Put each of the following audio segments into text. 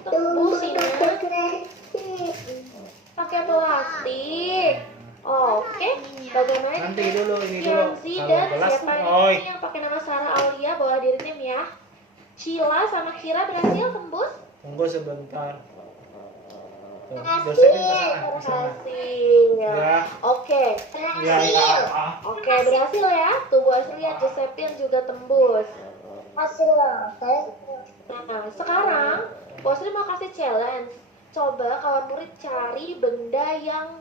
Tembus ini pakai plastik. Oke, bagaimana Nanti dulu ini yang dulu. Z Kalau dan kelas, siapa oi. ini yang pakai nama Sarah Aulia, bawa diri tim ya. Cila sama Kira berhasil tembus? Tunggu sebentar. Tuh, dosennya ke sana, ke sana. Berhasil. Ya. Oke. Ya, ya. Oke, berhasil ya. Tuh Bu Asri lihat Josephine juga tembus. Nah, sekarang Bu Asri mau kasih challenge. Coba kalau murid cari benda yang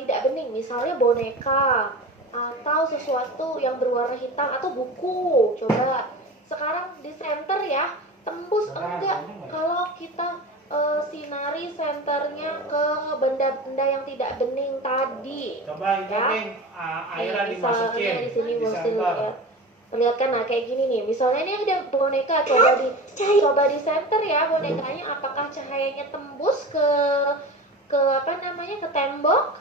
tidak bening, misalnya boneka atau sesuatu yang berwarna hitam atau buku. Coba sekarang di center ya, tembus enggak kalau kita sinari senternya ke benda-benda yang tidak bening tadi. Coba Ya. ini airan dimasukin Misalnya di sini di Bu Asri center. lihat. Perlihatkan, nah kayak gini nih, misalnya ini ada boneka, coba di center ya bonekanya, apakah cahayanya tembus ke apa namanya, ke tembok?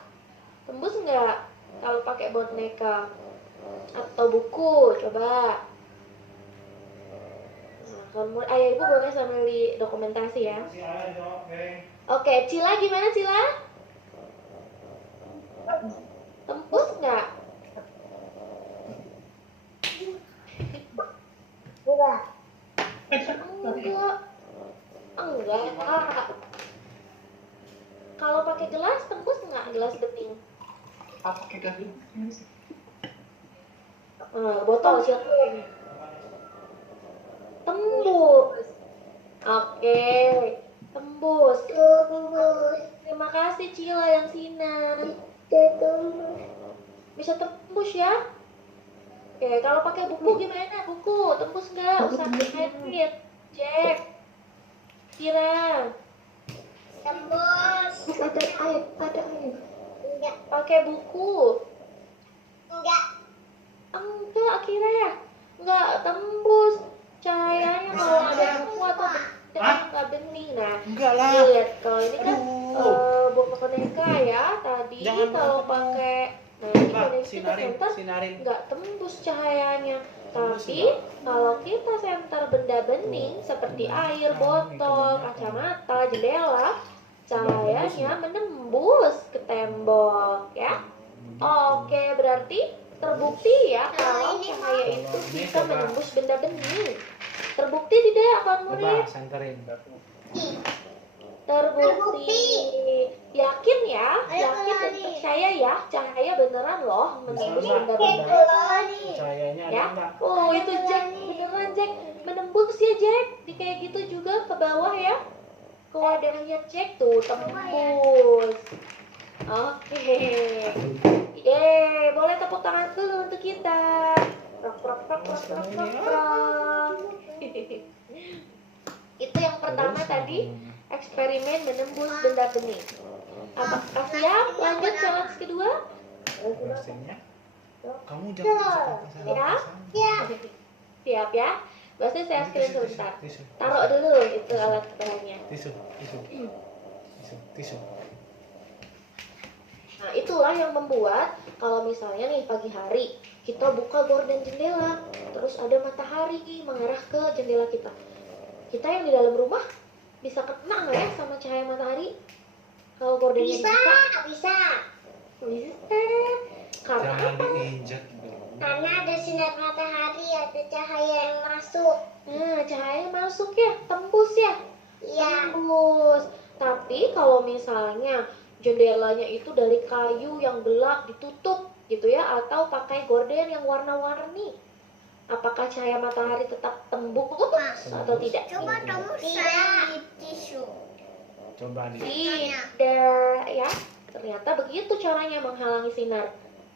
Tembus nggak kalau pakai boneka atau buku? Coba. Nah, kalau ayah ibu boleh sambil di dokumentasi ya. Oke, Cila gimana Cila? Tembus nggak? Enggak. Kalau pakai gelas tembus nggak, gelas bening? Pakai garis. Botol siapa ini? Tembus. Oke, tembus. Terima kasih Cila yang sinar. Bisa tembus ya? Oke, kalau pakai buku gimana? Buku tembus nggak? Usahain edit. Cek. Kira. Tembus. Ada air. Enggak. Pakai buku. Enggak. Enggak, Akira ya? Enggak tembus. Cahayanya kalau ada buku atau benda yang nggak bening. Nah, Enggak lah. lihat kalau ini kan boneka ya. Tadi Jangan kalau mau pakai, nah ini Coba boneka kita center sinarin. nggak tembus cahayanya. Tembus Tapi nggak? kalau kita center benda bening seperti air, botol, kacamata, jendela, cahayanya menembus ke tembok ya. Oke, berarti terbukti ya kalau cahaya itu bisa menembus benda bening. Terbukti tidak Kawan Coba murid? senterin. Terbukti. Yakin ya? Yakin dan percaya ya? Cahaya beneran loh menembus Bisa, benda-benda. Cahayanya ada Ya. enggak? Oh, itu Jack beneran Jack menembus ya Jack. Di kayak gitu juga ke bawah ya. Ke wadahnya Jack tuh tembus. Oke. Yeay, boleh tepuk tangan dulu untuk kita. Rock, rock, rock, rock, rock, rock, rock. Itu yang pertama tadi, eksperimen menembus benda bening. Apakah siap? Lanjut challenge kedua? Dosennya, kamu jangan Ya? Ya. Siap ya? Pasti saya screen sebentar. Tisu. Taruh dulu itu alat bahannya. Tisu. Nah, itulah yang membuat kalau misalnya nih pagi hari kita buka gorden jendela, terus ada matahari mengarah ke jendela kita. Kita yang di dalam rumah bisa kena nggak ya sama cahaya matahari? Kalau gordennya Bisa. Bisa. Karena Jangan apa? diinjak. Karena ada sinar matahari, ada cahaya yang masuk. Nah, cahaya masuk ya, tembus ya. Iya. Tembus. Tapi kalau misalnya jendelanya itu dari kayu yang gelap ditutup gitu ya, atau pakai gorden yang warna-warni, apakah cahaya matahari tetap tembus atau tidak? Coba kamu saya tisu. Coba nih. Tidak ya. Ternyata begitu caranya menghalangi sinar.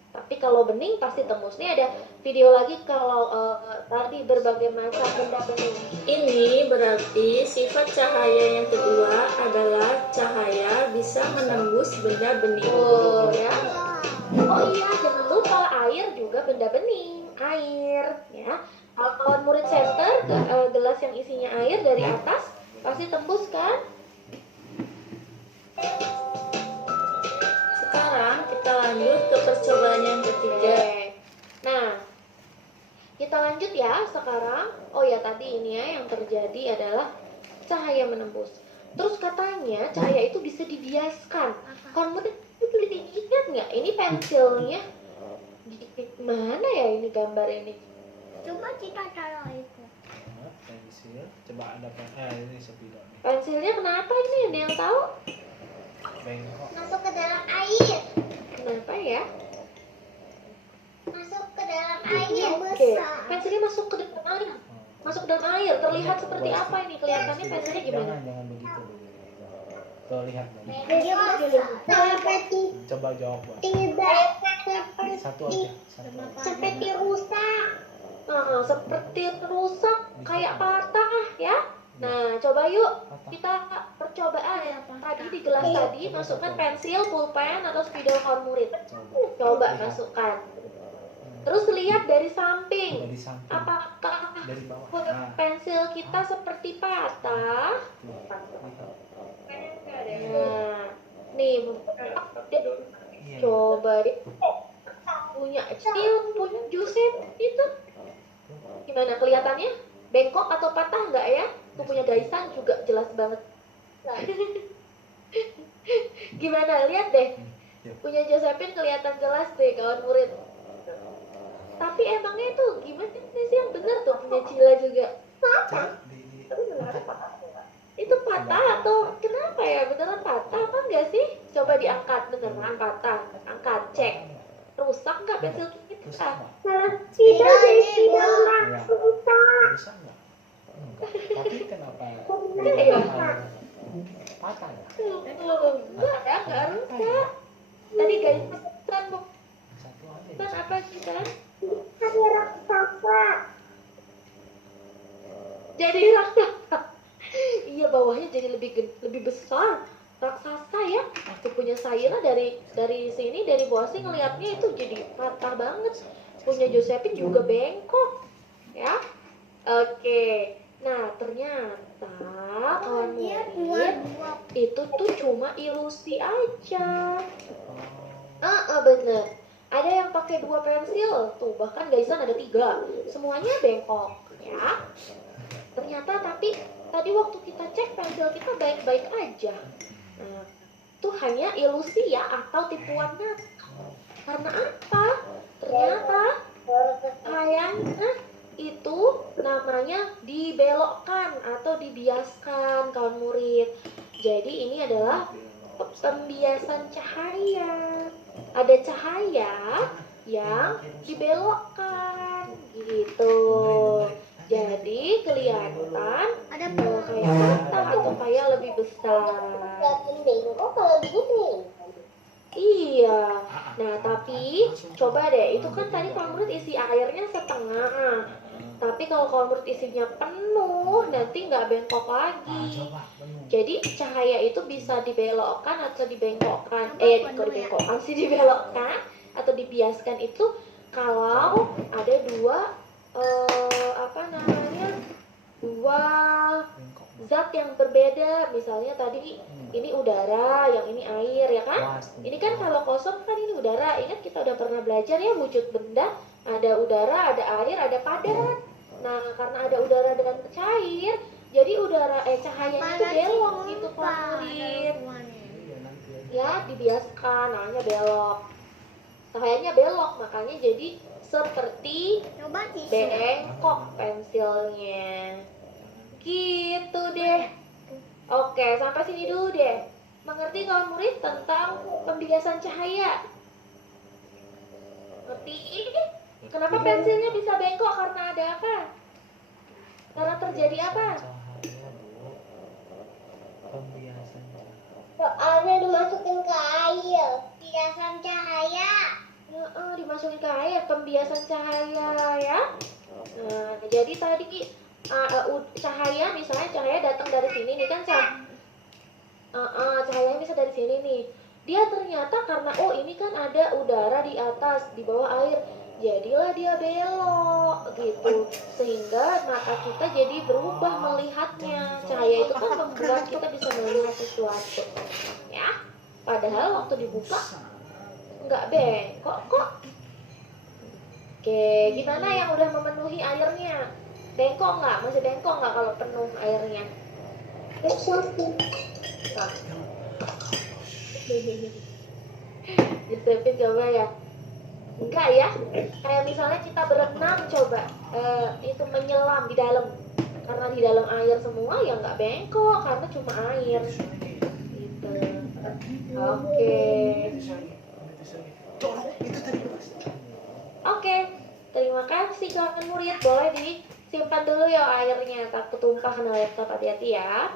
Tapi kalau bening pasti tembus. Nih ada video lagi kalau tadi berbagai macam benda bening. Ini berarti sifat cahaya yang kedua adalah cahaya bisa menembus benda bening. Oh ya. Oh iya, jangan lupa air juga benda bening. Air ya. Kalau kawan murid center gelas yang isinya air dari atas pasti tembus kan? Sekarang kita lanjut ke percobaan yang ketiga. Nah, kita lanjut ya sekarang. Oh ya, tadi ini ya yang terjadi adalah cahaya menembus. Terus katanya cahaya itu bisa dibiaskan. Kamu ingat nggak? Ini pensilnya mana ya ini gambar ini? Coba kita taruh itu. Pensil. Coba ada ini spidol nih. Pensilnya kenapa ini? Ada yang tahu? Bengkok. Masuk ke dalam air. Kenapa ya? Masuk ke dalam air Oke, besar. pensilnya masuk ke dalam air. Masuk ke dalam air. Terlihat seperti apa ini? Kelihatannya pensilnya gimana? Jangan begitu. Tuh lihat Bang. Jadi seperti Coba jawab Bang. Satu aja. seperti rusak. Nah, seperti rusak, kayak patah ya. Nah, coba yuk kita percobaan. Tadi di gelas tadi masukkan pensil, pulpen atau spidol kormurit. Coba masukkan. Terus lihat dari samping. Dari samping. Apakah Dari bawah. Nah, pensil kita seperti patah? Nah, nih iya. coba deh. Punya Joseph itu gimana kelihatannya? Bengkok atau patah nggak ya? Tuh punya Gaisan juga jelas banget. Gimana? Lihat deh. Punya Josephine kelihatan jelas deh kawan murid. Tapi emangnya itu gimana sih yang benar tuh punya Cila juga? Coba Itu patah atau kenapa ya? Beneran patah apa enggak sih? Coba diangkat beneran patah. Angkat, cek. Rusak nggak pensil kita? rusak nggak? Tidak Iya. rusak. Rusak nggak? Enggak. Tapi kenapa? Iya. Patah ya? Enggak ya, enggak rusak. Tadi Gaisan Satu aja. bukan apa sih kan? Ada raksasa. Jadi raksasa. Iya, bawahnya jadi lebih besar. Raksasa ya. Tuh punya Saira dari sini dari bawah sih ngelihatnya itu jadi patah banget. Punya Josephine juga bengkok. Ya. Oke. Nah, ternyata kawan murid itu tuh cuma ilusi aja. Bener. Ada yang pakai 2 pensil, tuh bahkan Gaisan ada 3, semuanya bengkok, ya. Ternyata tapi tadi waktu kita cek pensil kita baik-baik aja. Nah, itu hanya ilusi ya atau tipuan mata. Karena apa? Ternyata kayaknya itu namanya dibelokkan atau dibiaskan kawan murid. Jadi ini adalah pembiasan cahaya. Ada cahaya yang dibelokkan gitu. Jadi kelihatan kayak patah atau kayak lebih besar. Oh, kalau begini. Iya. Nah, tapi coba deh, itu kan tadi kalau menurut isi airnya setengah. Tapi kalau menurut isinya penuh, nanti nggak bengkok lagi. Jadi cahaya itu bisa dibelokkan atau dibengkokkan. Dibengkokkan sih, dibelokkan atau dibiaskan itu kalau ada dua zat yang berbeda. Misalnya tadi ini udara, yang ini air ya kan? Ini kan kalau kosong kan ini udara. Ingat kita udah pernah belajar ya wujud benda, ada udara, ada air, ada padat. Nah, karena ada udara dan cair, jadi cahayanya itu belok gitu murid. Ya, dibiaskan namanya belok. Cahayanya belok, makanya jadi seperti bengkok pensilnya. Gitu deh. Oke, sampai sini dulu deh. Mengerti kawan murid tentang pembiasan cahaya? Ngerti? Kenapa pensilnya bisa bengkok? Karena ada apa? Karena terjadi apa? Pembiasan cahaya. Soalnya dimasukin ke air. Biasan cahaya. Dimasukin ke air, pembiasan cahaya ya. Nah, jadi tadi cahaya, misalnya cahaya datang dari sini nih kan, cahayanya bisa dari sini nih. Dia ternyata karena ini kan ada udara di atas, di bawah air, jadilah dia belok gitu, sehingga mata kita jadi berubah melihatnya. Cahaya itu kan membuat kita bisa melihat sesuatu ya, padahal waktu dibuka nggak bengkok kok. Oke, gimana yang udah memenuhi airnya? Bengkok nggak? Masih bengkok nggak kalau penuh airnya? Nah. Yusufin coba ya. Enggak ya, kayak misalnya kita berenang coba itu menyelam di dalam, karena di dalam air semua ya nggak bengkok karena cuma air gitu. Oke. Oke, terima kasih kawan murid, boleh disimpan dulu ya airnya, takut tumpah kena laptop, hati-hati ya.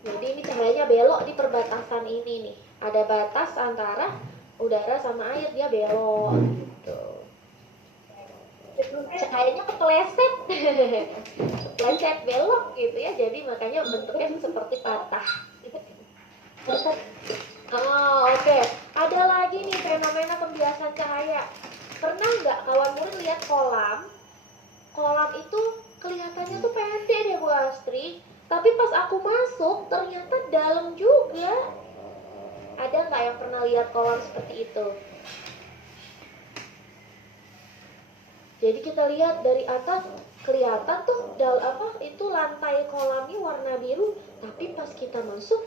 Jadi ini cahayanya belok di perbatasan ini nih. Ada batas antara udara sama air, dia belok gitu. Cahayanya kepleset. Kepleset belok gitu ya. Jadi makanya bentuknya seperti patah. Oh, oke. Ada lagi nih fenomena pembiasan cahaya. Pernah nggak kawan murid lihat kolam? Kolam itu kelihatannya tuh pendek deh Bu Astri. Tapi pas aku masuk, ternyata dalam juga. Ada nggak yang pernah lihat kolam seperti itu? Jadi kita lihat dari atas, kelihatan tuh itu lantai kolamnya warna biru. Tapi pas kita masuk,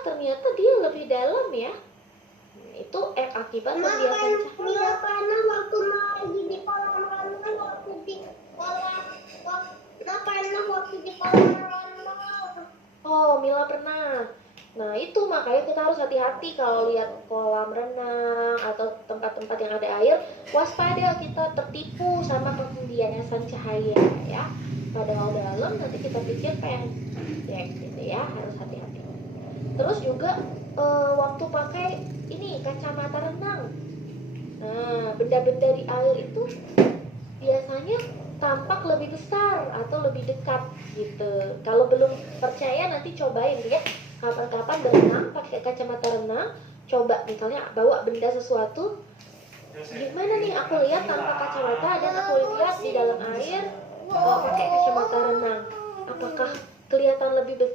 ternyata dia lebih dalam ya. Itu akibat pembiasan cahaya. Mila pernah waktu lagi di kolam renang, waktu di kolam renang. Oh, Mila pernah. Nah, itu makanya kita harus hati-hati kalau lihat kolam renang atau tempat-tempat yang ada air. Waspada, kita tertipu sama pembiasan cahaya ya. Padahal dalam nanti kita pikir pendek gitu ya, harus hati-hati. Terus juga waktu pakai ini kacamata renang. Nah, benda-benda di air itu biasanya tampak lebih besar atau lebih dekat gitu. Kalau belum percaya nanti cobain ya. Kapan-kapan berenang pakai kacamata renang, coba misalnya bawa benda sesuatu. Gimana nih aku lihat tanpa kacamata dan aku lihat di dalam air pakai kacamata renang. Apakah kelihatan lebih besar